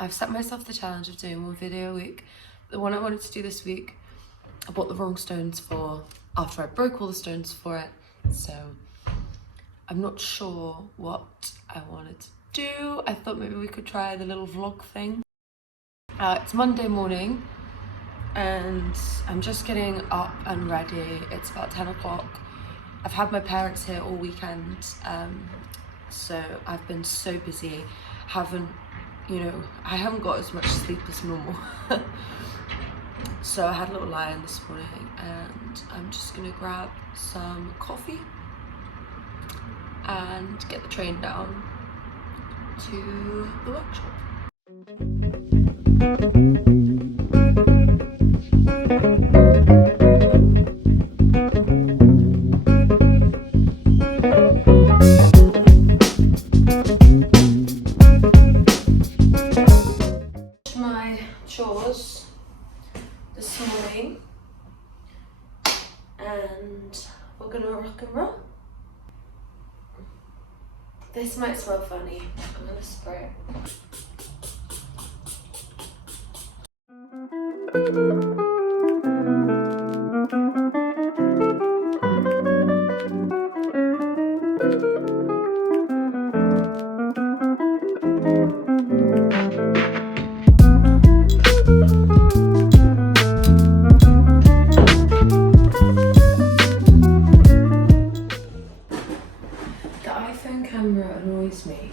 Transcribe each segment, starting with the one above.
I've set myself the challenge of doing one video a week. The one I wanted to do this week, I bought the wrong stones for after I broke all the stones for it. So I'm not sure what I wanted to do. I thought maybe we could try the little vlog thing. It's Monday morning and I'm just getting up and ready. It's about 10 o'clock. I've had my parents here all weekend, so I've been so busy. I haven't got as much sleep as normal. So I had a little lie-in this morning and I'm just gonna grab some coffee and get the train down to the workshop. My chores this morning and we're gonna rock and roll. This might smell funny. I'm gonna spray it. Annoys me.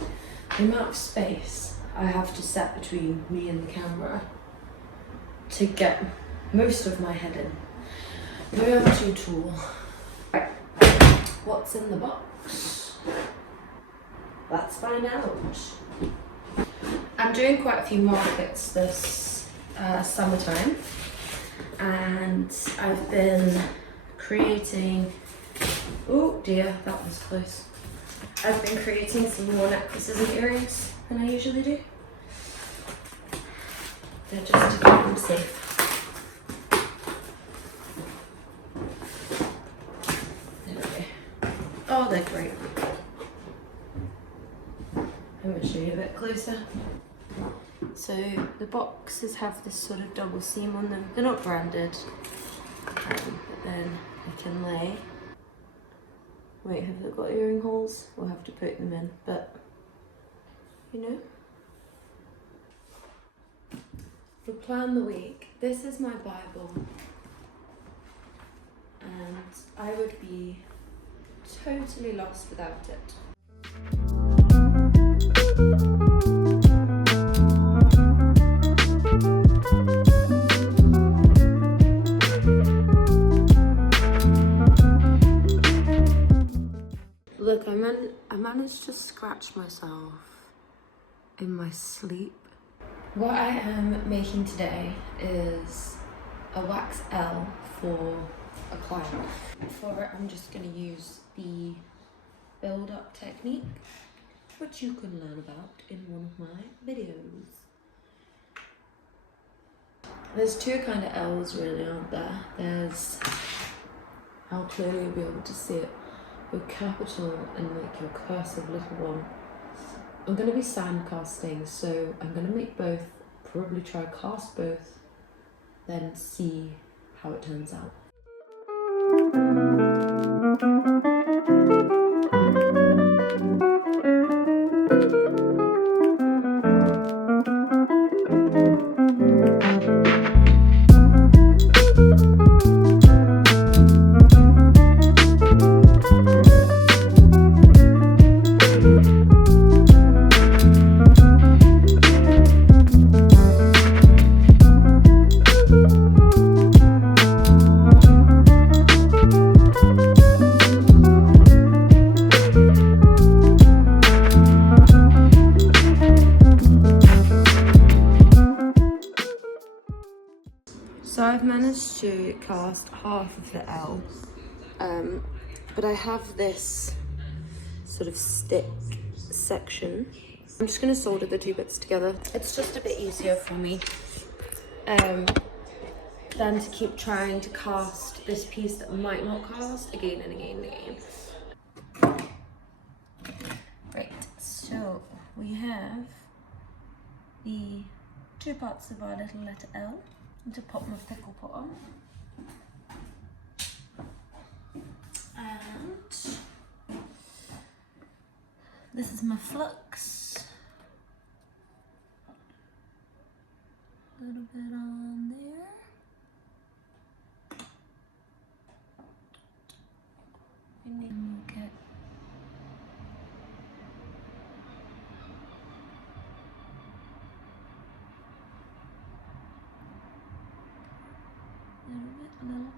The amount of space I have to set between me and the camera to get most of my head in. Maybe I'm too tall. Right. What's in the box? Let's find out. I'm doing quite a few markets this summertime and I've been creating, oh dear, that was close. I've been creating some more necklaces and earrings than I usually do. They're just to keep them safe. There we go. Oh, they're great. I'm going to show you a bit closer. So the boxes have this sort of double seam on them. They're not branded, but then you can lay. Wait, have they got earring holes? We'll have to put them in, but you know. We plan the week. This is my Bible, and I would be totally lost without it. Look, I managed to scratch myself in my sleep. What I am making today is a wax L for a client. For it, I'm just going to use the build-up technique, which you can learn about in one of my videos. There's two kind of L's really, aren't there? There's, how clearly you'll be able to see it, your capital and like your cursive little one. I'm going to be sand casting, so I'm going to make both, probably try cast both, then see how it turns out. So I've managed to cast half of the L, but I have this sort of stick section. I'm just going to solder the two bits together. It's just a bit easier for me than to keep trying to cast this piece that might not cast again and again and again. Right, so we have the 2 parts of our little letter L to pop my pickle pot on. And this is my flux. A little bit on there. And then we'll get a little bit.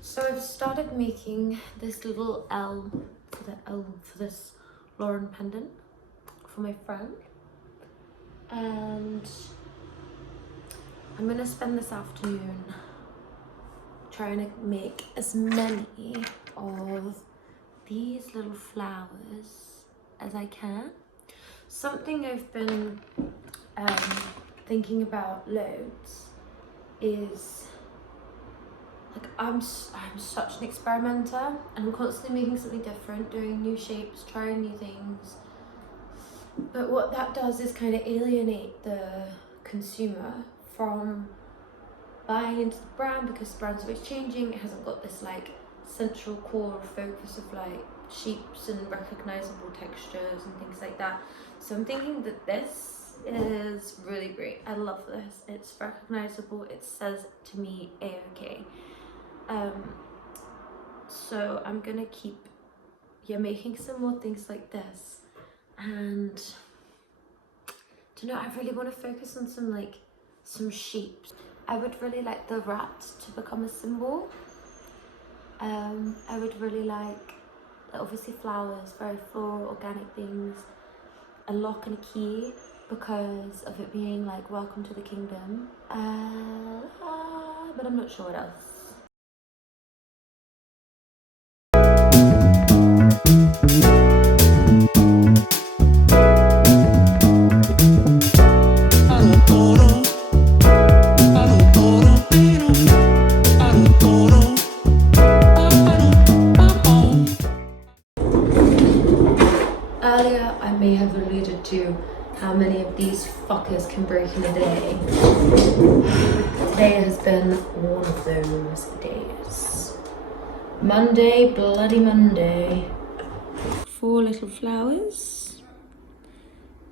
So I've started making this little L for this Lauren pendant for my friend, and I'm gonna spend this afternoon trying to make as many of these little flowers as I can. Something I've been thinking about loads is, like, I'm such an experimenter, and I'm constantly making something different, doing new shapes, trying new things. But what that does is kind of alienate the consumer from buying into the brand, because the brand's always changing. It hasn't got this like central core focus of like shapes and recognizable textures and things like that. So I'm thinking that this is really great. I love this. It's recognizable. It says to me A-okay. So I'm gonna keep making some more things like this, and I really want to focus on some shapes. I would really like the rat to become a symbol. I would really like obviously flowers, very floral, organic things, a lock and a key because of it being like welcome to the kingdom, but I'm not sure what else. Earlier, I may have alluded to how many of these fuckers can break in a day. Today has been one of those days. Monday, bloody Monday. 4 little flowers.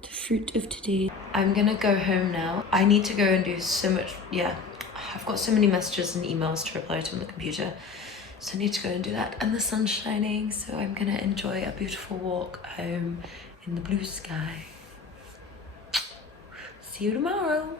The fruit of today. I'm gonna go home now. I need to go and do so much, I've got so many messages and emails to reply to on the computer. So I need to go and do that, and the sun's shining, so I'm gonna enjoy a beautiful walk home in the blue sky. See you tomorrow.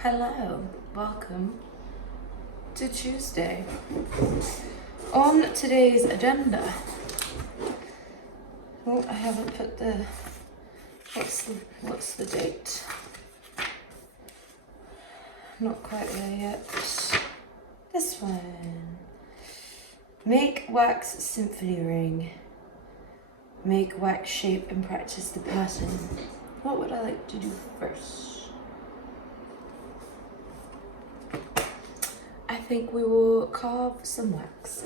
Hello, welcome to Tuesday. On today's agenda, oh, I haven't put the, what's the date? Not quite there yet. This one. Make wax symphony ring. Make wax shape and practice the pattern. What would I like to do first? I think we will carve some wax.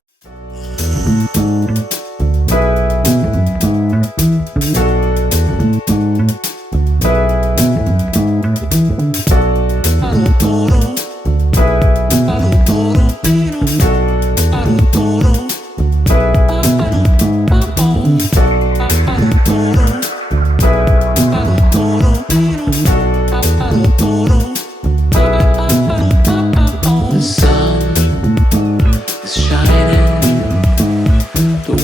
The sun is shining, the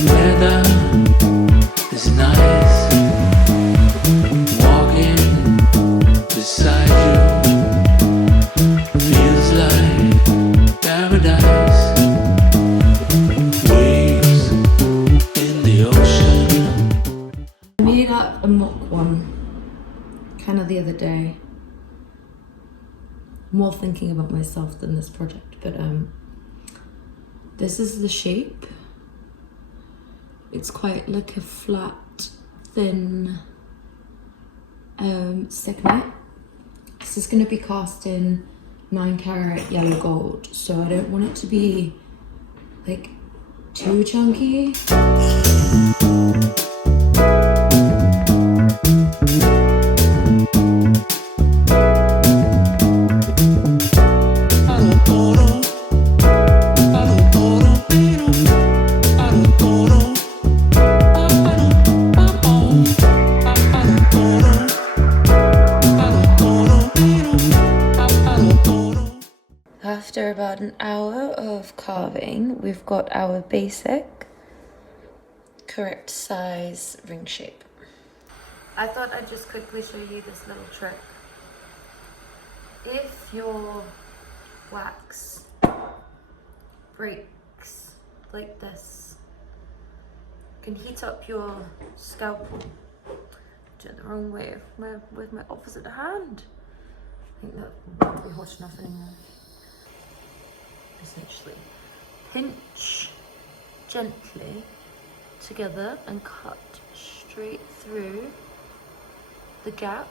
more thinking about myself than this project, but this is the shape. It's quite like a flat, thin signet. This is going to be cast in 9-carat yellow gold, so I don't want it to be like too chunky. After about an hour of carving, we've got our basic, correct size ring shape. I thought I'd just quickly show you this little trick. If your wax breaks like this, you can heat up your scalpel. Do it the wrong way with my opposite hand. I think that won't be hot enough anymore. Essentially, pinch gently together and cut straight through the gap.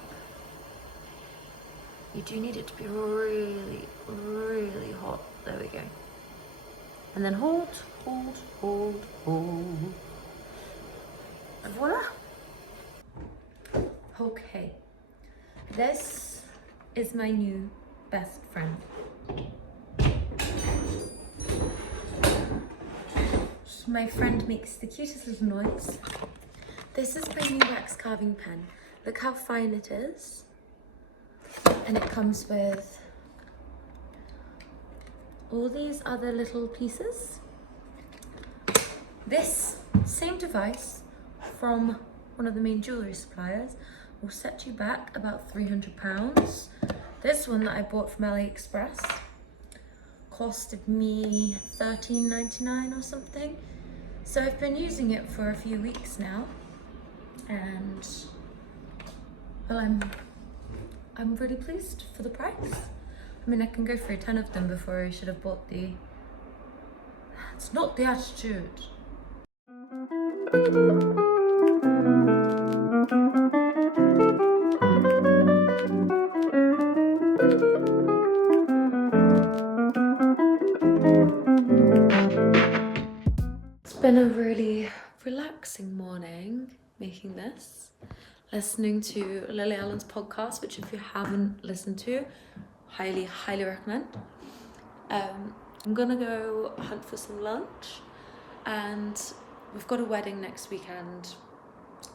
You do need it to be really, really hot. There we go. And then hold, hold, hold, hold. And voila. Okay. This is my new best friend. My friend makes the cutest little noise. This is my new wax carving pen. Look how fine it is. And it comes with all these other little pieces. This same device from one of the main jewellery suppliers will set you back about £300. This one that I bought from AliExpress costed me $13.99 or something. So I've been using it for a few weeks now, and well, I'm really pleased for the price. I mean, I can go through 10 of them before I should have bought the. It's not the attitude. Been a really relaxing morning making this, listening to Lily Allen's podcast, which if you haven't listened to, highly recommend. I'm gonna go hunt for some lunch, and we've got a wedding next weekend,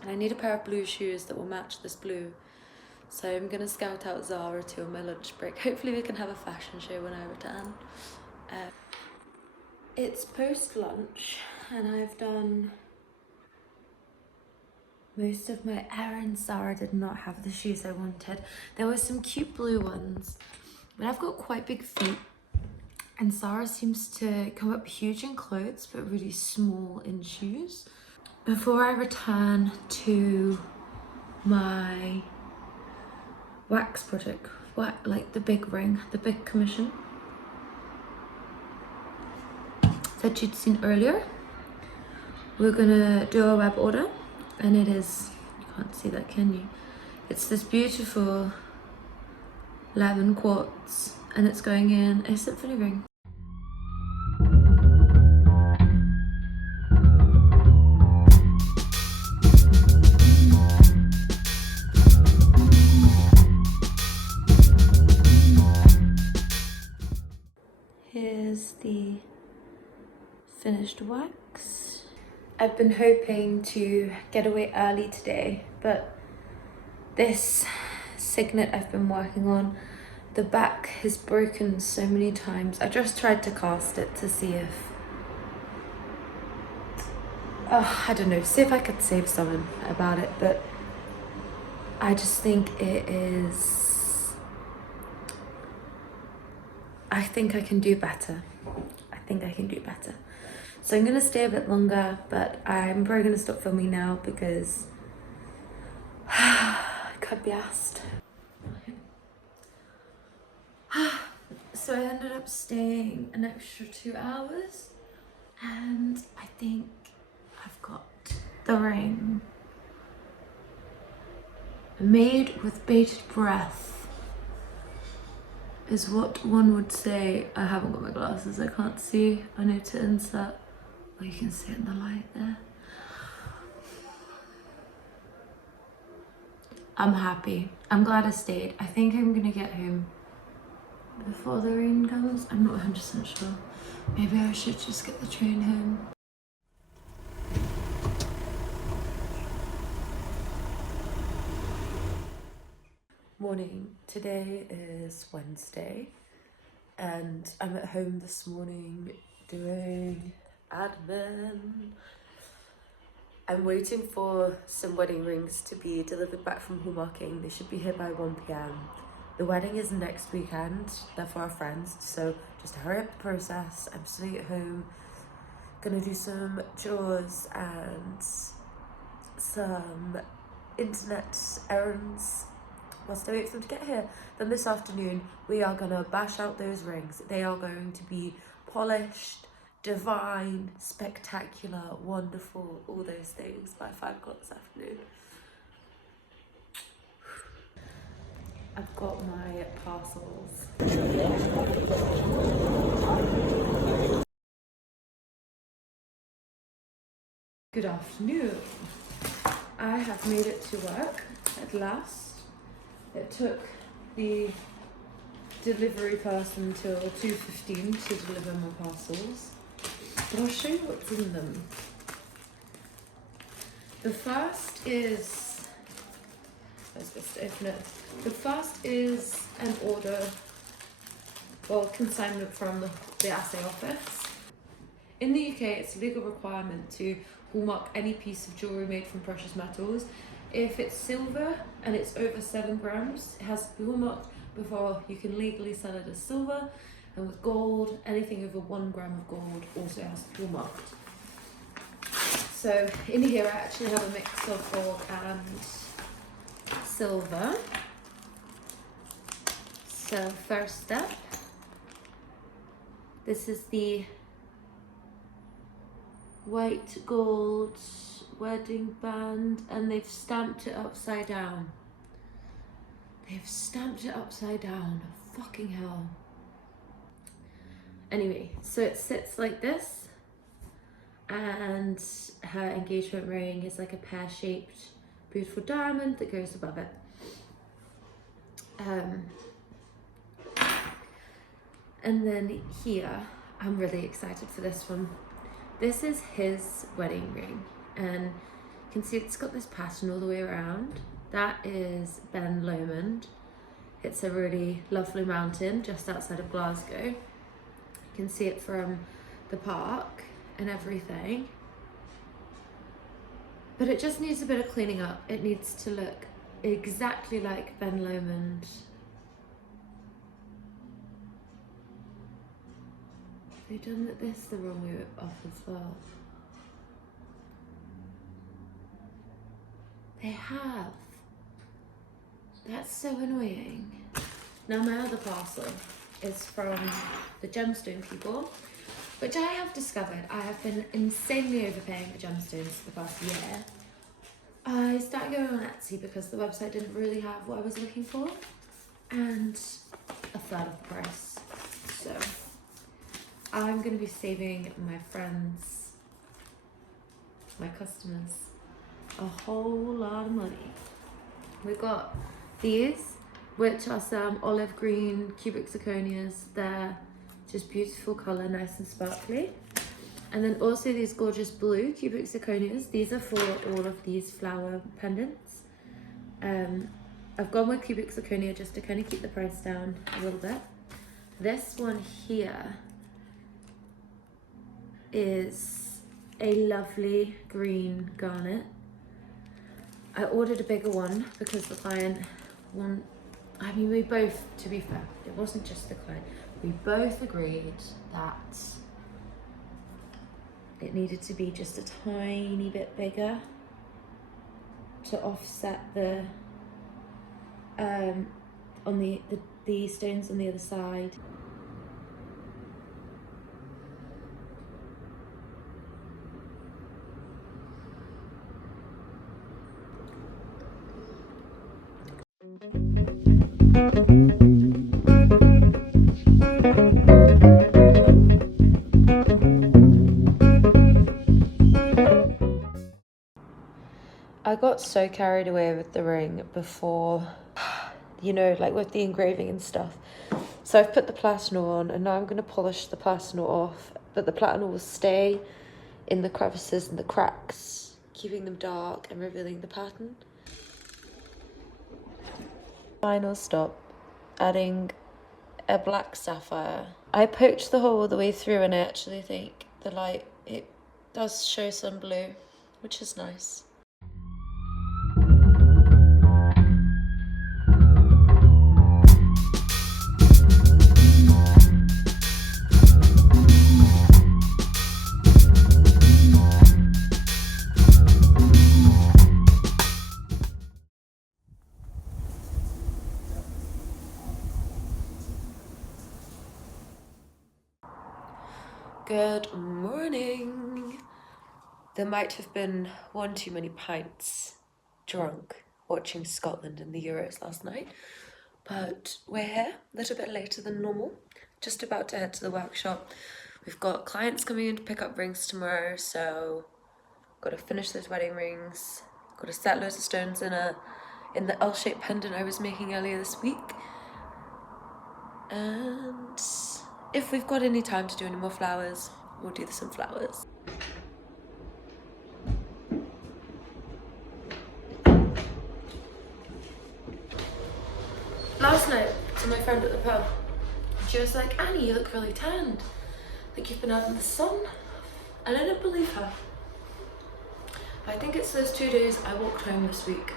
and I need a pair of blue shoes that will match this blue, so I'm gonna scout out Zara too on my lunch break. Hopefully we can have a fashion show when I return. It's post-lunch and I've done most of my errands. Zara did not have the shoes I wanted. There were some cute blue ones, but I've got quite big feet, and Zara seems to come up huge in clothes but really small in shoes. Before I return to my wax project, like the big ring, the big commission that you'd seen earlier, we're gonna do a web order, and it is, you can't see that, can you? It's this beautiful lemon quartz, and it's going in a symphony ring. Here's the finished wax. I've been hoping to get away early today, but this signet I've been working on, the back has broken so many times. I just tried to cast it to see if, I don't know, see if I could save someone about it, but I just think it is, I think I can do better. So I'm gonna stay a bit longer, but I'm probably gonna stop filming now because I could be asked. So I ended up staying an extra 2 hours, and I think I've got the ring made with bated breath, is what one would say. I haven't got my glasses, I can't see. I need to insert. Oh, you can see it in the light there. I'm happy. I'm glad I stayed. I think I'm gonna get home before the rain comes. I'm not 100% sure. Maybe I should just get the train home. Morning. Today is Wednesday and I'm at home this morning doing admin. I'm waiting for some wedding rings to be delivered back from Hallmarking. They should be here by 1 p.m. The wedding is next weekend, they're for our friends, so just hurry up the process. I'm sitting at home, gonna do some chores and some internet errands whilst I wait for them to get here. Then this afternoon, we are gonna bash out those rings. They are going to be polished, divine, spectacular, wonderful, all those things by 5 o'clock this afternoon. I've got my parcels. Good afternoon. I have made it to work at last. It took the delivery person till 2:15 to deliver my parcels, but I'll show you what's in them. The first is, I was supposed to open it. The first is an order or consignment from the assay office. In the UK, it's a legal requirement to hallmark any piece of jewellery made from precious metals. If it's silver and it's over 7 grams, it has to be hallmarked before you can legally sell it as silver. And with gold, anything over 1 gram of gold also has to be hallmarked. So in here I actually have a mix of gold and silver. So first step, this is the white gold wedding band, and they've stamped it upside down. They've stamped it upside down. Fucking hell. Anyway, so it sits like this, and her engagement ring is like a pear-shaped beautiful diamond that goes above it. And then here, I'm really excited for this one. This is his wedding ring, and you can see it's got this pattern all the way around. That is Ben Lomond. It's a really lovely mountain just outside of Glasgow. You can see it from the park and everything. But it just needs a bit of cleaning up. It needs to look exactly like Ben Lomond. They've done this the wrong way off as well. They have. That's so annoying. Now my other parcel is from the gemstone people, which I have discovered I have been insanely overpaying for gemstones for the past year. I started going on Etsy because the website didn't really have what I was looking for, and a third of the price. So I'm going to be saving my friends, my customers, a whole lot of money. We've got these, which are some olive green cubic zirconias. They're just beautiful colour, nice and sparkly. And then also these gorgeous blue cubic zirconias. These are for all of these flower pendants. I've gone with cubic zirconia just to kind of keep the price down a little bit. This one here is a lovely green garnet. I ordered a bigger one because the client we both, to be fair, it wasn't just the client, we both agreed that it needed to be just a tiny bit bigger to offset the on the stones on the other side. got so carried away with the ring before, you know, like with the engraving and stuff. So I've put the platinum on and now I'm going to polish the platinum off, but the platinum will stay in the crevices and the cracks, keeping them dark and revealing the pattern. Final stop, adding a black sapphire. I poked the hole all the way through and I actually think the light, it does show some blue, which is nice. Good morning. There might have been one too many pints drunk watching Scotland in the Euros last night, but we're here a little bit later than normal, just about to head to the workshop. We've got clients coming in to pick up rings tomorrow, so got to finish those wedding rings, got to set loads of stones in the L-shaped pendant I was making earlier this week, and if we've got any time to do any more flowers, we'll do some flowers. Last night, to my friend at the pub, she was like, Annie, you look really tanned. Like you've been out in the sun. And I didn't believe her. I think it's those 2 days I walked home this week.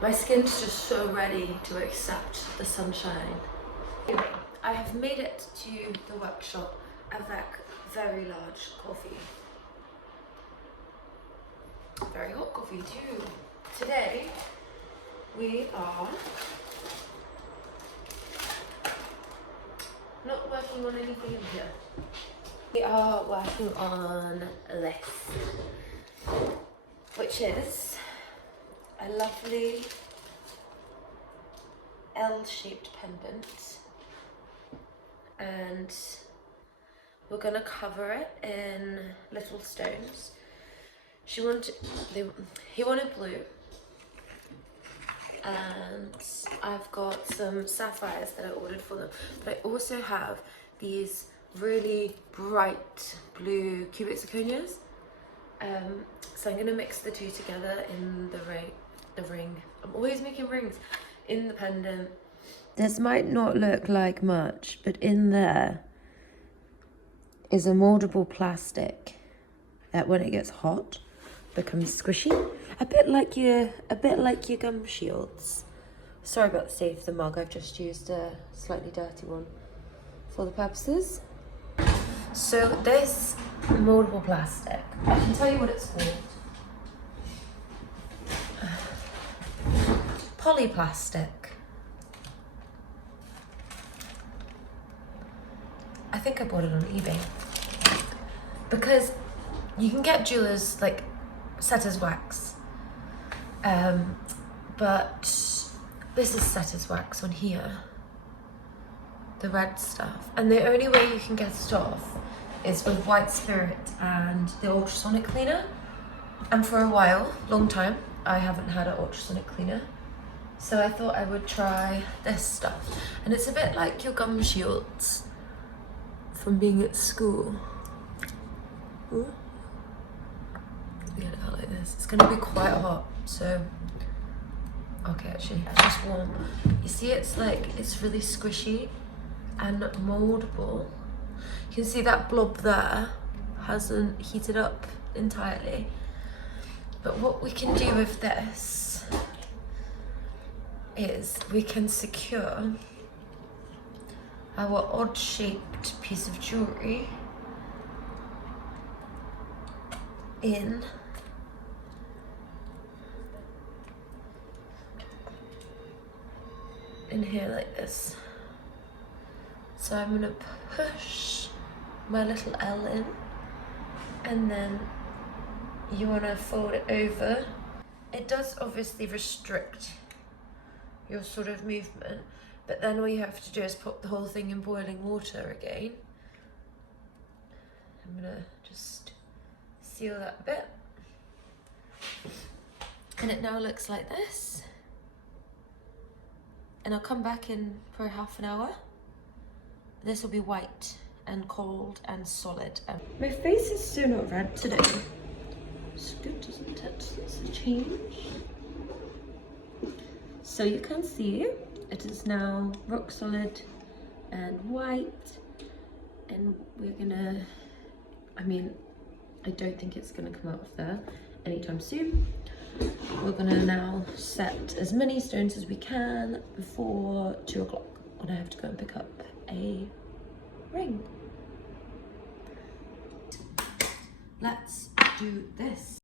My skin's just so ready to accept the sunshine. Anyway, I have made it to the workshop avec very large coffee. Very hot coffee too. Today, we are not working on anything in here. We are working on this, which is a lovely L-shaped pendant, and we're gonna cover it in little stones. He wanted blue, and I've got some sapphires that I ordered for them, but I also have these really bright blue cubic zirconias. So I'm gonna mix the two together in the ring. I'm always making rings in the pendant. This might not look like much, but in there is a moldable plastic that when it gets hot becomes squishy. A bit like your gum shields. Sorry about the state of the mug, I've just used a slightly dirty one for the purposes. So this moldable plastic, I can tell you what it's called. Polyplastic. I think I bought it on eBay. Because you can get jewelers like setter's wax. But this is setter's wax on here. The red stuff. And the only way you can get it off is with white spirit and the ultrasonic cleaner. And for a while, long time, I haven't had an ultrasonic cleaner. So I thought I would try this stuff. And it's a bit like your gum shields from being at school. Ooh. Get it out like this. It's gonna be quite hot, so okay, actually, it's just warm. You see, it's really squishy and moldable. You can see that blob there hasn't heated up entirely. But what we can do with this is we can secure our odd-shaped piece of jewellery in here like this. So I'm gonna push my little L in, and then you wanna fold it over. It does obviously restrict your sort of movement, but then all you have to do is put the whole thing in boiling water again. I'm gonna just seal that bit. And it now looks like this. And I'll come back in for half an hour. This will be white and cold and solid. My face is so not red today. It's good, isn't it? It's a change. So you can see it is now rock solid and white. And we're gonna, I don't think it's gonna come out of there anytime soon. We're gonna now set as many stones as we can before 2 o'clock when I have to go and pick up a ring. Let's do this.